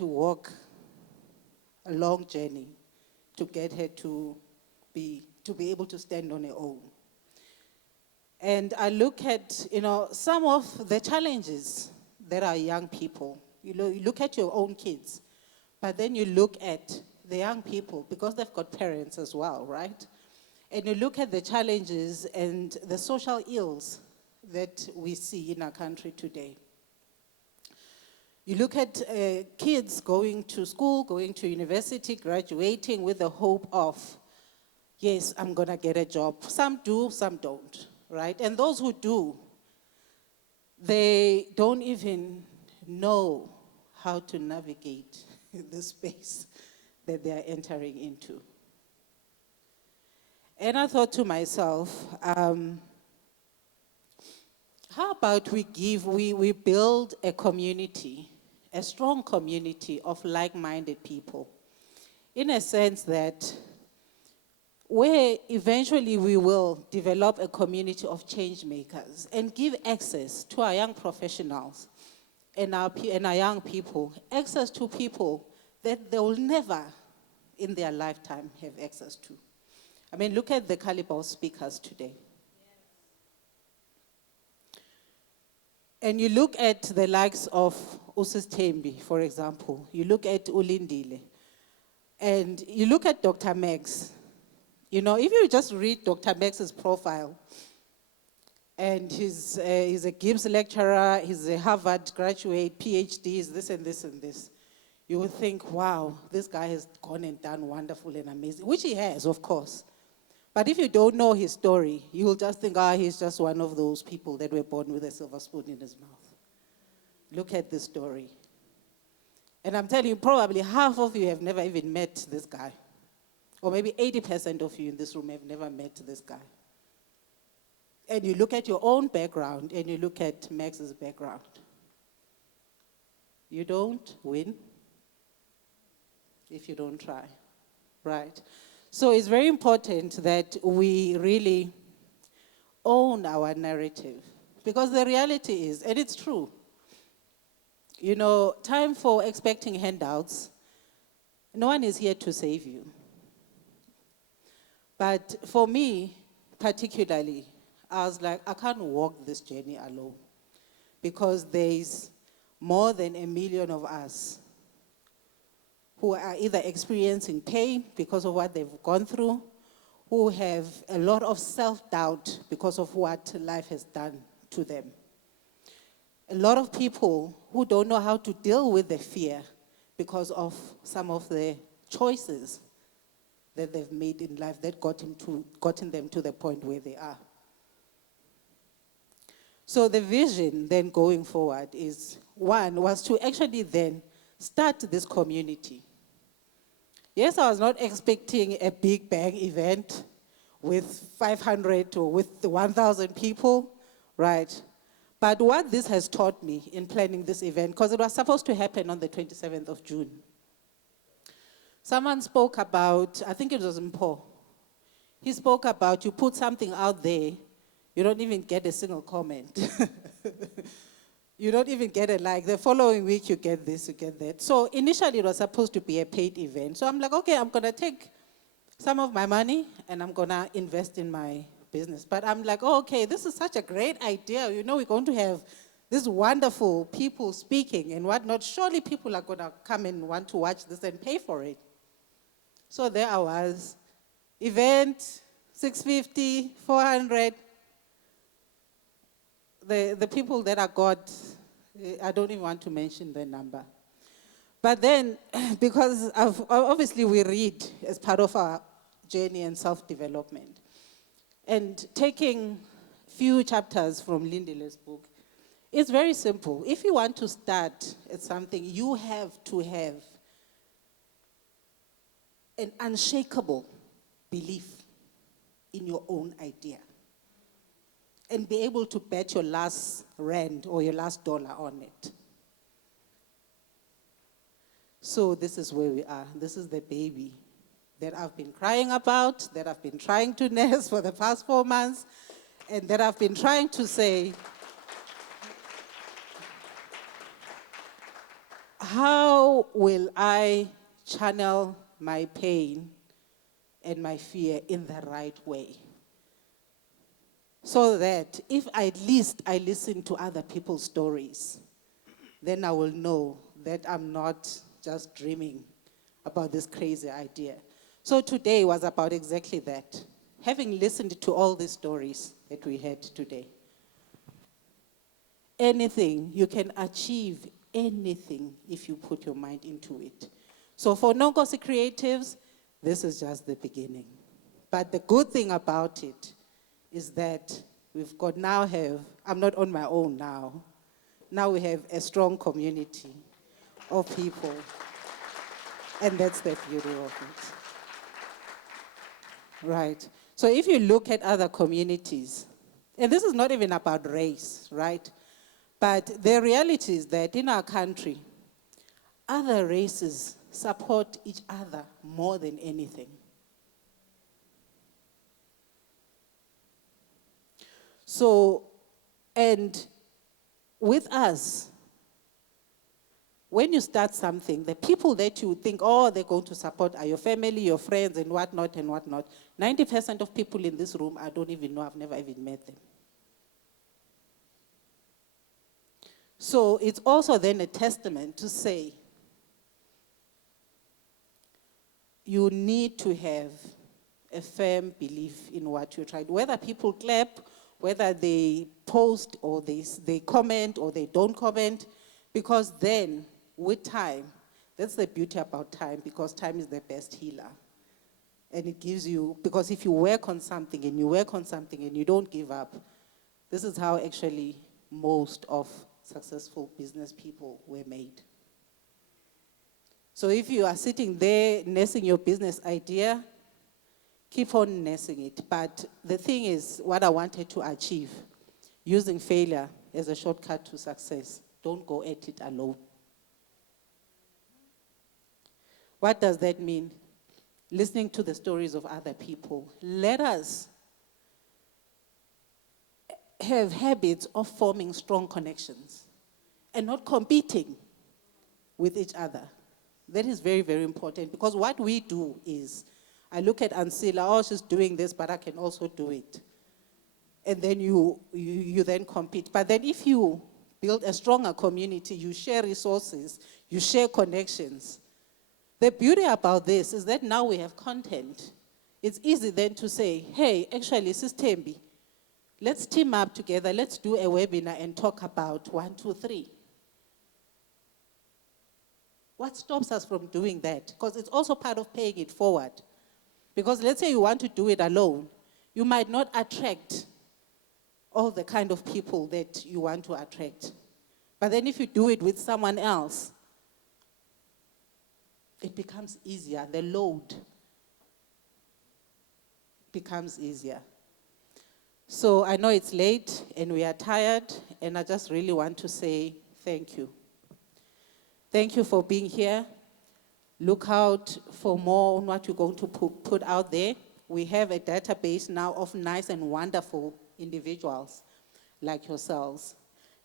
to walk a long journey to get her to be able to stand on her own. And I look at, some of the challenges that are young people. You look at your own kids, but then you look at the young people because they've got parents as well, right? And you look at the challenges and the social ills that we see in our country today. You look at kids going to school, going to university, graduating with the hope of, yes, I'm going to get a job. Some do, some don't, right? And those who do, they don't even know how to navigate the space that they are entering into. And I thought to myself, how about we build a community, a strong community of like-minded people, in a sense that where eventually we will develop a community of change makers and give access to our young professionals and our young people, access to people that they will never in their lifetime have access to. I mean, look at the caliber of speakers today. And you look at the likes of Usis Thembi, for example. You look at Ulindile. And you look at Dr. Max. If you just read Dr. Max's profile, and he's a Gibbs lecturer, he's a Harvard graduate, PhDs, this and this and this, you would think, wow, this guy has gone and done wonderful and amazing, which he has, of course. But if you don't know his story, you will just think, he's just one of those people that were born with a silver spoon in his mouth. Look at this story. And I'm telling you, probably half of you have never even met this guy. Or maybe 80% of you in this room have never met this guy. And you look at your own background and you look at Max's background. You don't win if you don't try, right? So it's very important that we really own our narrative. Because the reality is, and it's true, time for expecting handouts, no one is here to save you. But for me, particularly, I was like, I can't walk this journey alone. Because there's more than 1 million of us who are either experiencing pain because of what they've gone through, who have a lot of self-doubt because of what life has done to them. A lot of people who don't know how to deal with the fear because of some of the choices that they've made in life that gotten them to the point where they are. So the vision then going forward was to actually then start this community. Yes, I was not expecting a big bang event with 500 or with 1,000 people, right? But what this has taught me in planning this event, because it was supposed to happen on the 27th of June. Someone spoke about, I think it was Mpo. He spoke about you put something out there, you don't even get a single comment. You don't even get it like the following week you get this, you get that. So initially it was supposed to be a paid event. So I'm like, okay, I'm going to take some of my money and I'm going to invest in my business. But I'm like, okay, this is such a great idea. We're going to have these wonderful people speaking and whatnot. Surely people are going to come and want to watch this and pay for it. So there I was. Event, 650, 400. The people that I got, I don't even want to mention the number. But then, because obviously we read as part of our journey and self-development, and taking few chapters from Lindile's book, it's very simple. If you want to start at something, you have to have an unshakable belief in your own idea and be able to bet your last rand or your last dollar on it. So this is where we are. This is the baby that I've been crying about, that I've been trying to nurse for the past 4 months, and that I've been trying to say, how will I channel my pain and my fear in the right way? So that if at least I listen to other people's stories, then I will know that I'm not just dreaming about this crazy idea. So today was about exactly that. Having listened to all these stories that we had today, anything, you can achieve anything if you put your mind into it. So for Nonkosi Creatives, this is just the beginning. But the good thing about it is that I'm not on my own now. Now we have a strong community of people. And that's the beauty of it. Right. So if you look at other communities, and this is not even about race, right? But the reality is that in our country, other races support each other more than anything. So, and with us, when you start something, the people that you think, oh, they're going to support are your family, your friends, and whatnot and whatnot. 90% of people in this room, I don't even know, I've never even met them. So it's also then a testament to say, you need to have a firm belief in what you're trying. Whether people clap, whether they post or they comment or they don't comment, because then, with time, that's the beauty about time, because time is the best healer. And it gives you, because if you work on something and you work on something and you don't give up, this is how actually most of successful business people were made. So if you are sitting there nursing your business idea, keep on nursing it. But the thing is, what I wanted to achieve, using failure as a shortcut to success, don't go at it alone. What does that mean? Listening to the stories of other people. Let us have habits of forming strong connections and not competing with each other. That is very, very important, because what we do is, I look at Ansila, oh, she's doing this, but I can also do it. And then you then compete. But then if you build a stronger community, you share resources, you share connections. The beauty about this is that now we have content. It's easy then to say, hey, actually, Sis Thembi, let's team up together, let's do a webinar and talk about 1, 2, 3. What stops us from doing that? Because it's also part of paying it forward. Because let's say you want to do it alone, you might not attract all the kind of people that you want to attract. But then if you do it with someone else, it becomes easier. The load becomes easier. So I know it's late and we are tired, and I just really want to say thank you. Thank you for being here. Look out for more on what you're going to put out there. We have a database now of nice and wonderful individuals like yourselves.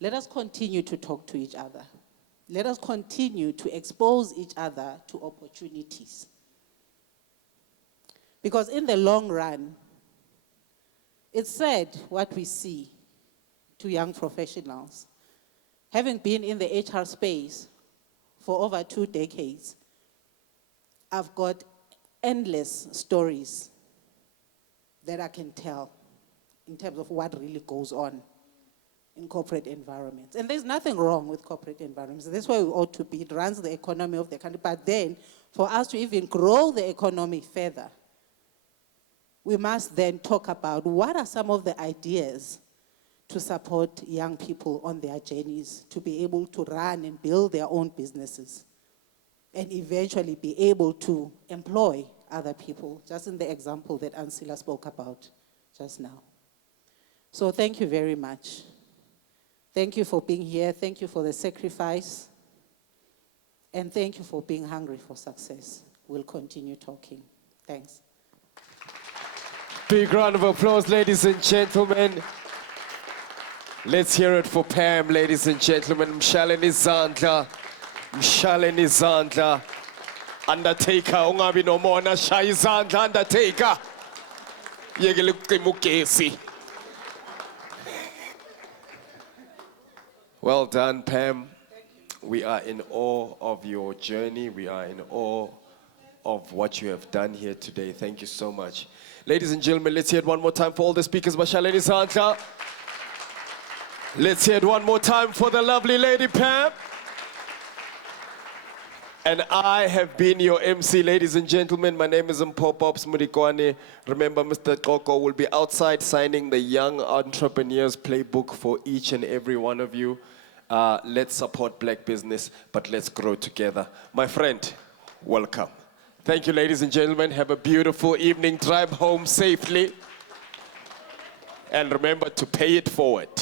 Let us continue to talk to each other. Let us continue to expose each other to opportunities. Because in the long run, it's sad what we see to young professionals. Having been in the HR space for over 2 decades, I've got endless stories that I can tell in terms of what really goes on in corporate environments. And there's nothing wrong with corporate environments. That's why we ought to be. It runs the economy of the country. But then, for us to even grow the economy further, we must then talk about what are some of the ideas to support young people on their journeys to be able to run and build their own businesses and eventually be able to employ other people, just in the example that Ansila spoke about just now. So thank you very much. Thank you for being here. Thank you for the sacrifice. And thank you for being hungry for success. We'll continue talking. Thanks. Big round of applause, ladies and gentlemen. Let's hear it for Pam, ladies and gentlemen. Mshalini Zandla, Mshaleni izandla. Undertaker, ungabi nomona, shaya izandla, Undertaker. Yekele ukucima ugesi. Well done, Pam. We are in awe of your journey. We are in awe of what you have done here today. Thank you so much. Ladies and gentlemen, let's hear it one more time for all the speakers. Mashaleni izandla. Let's hear it one more time for the lovely lady Pam. And I have been your MC, ladies and gentlemen. My name is Mpopops Mudikwane. Remember, Mr. Koko will be outside signing the Young Entrepreneurs Playbook for each and every one of you. Let's support black business, but let's grow together. My friend, welcome. Thank you, ladies and gentlemen. Have a beautiful evening. Drive home safely. And remember to pay it forward.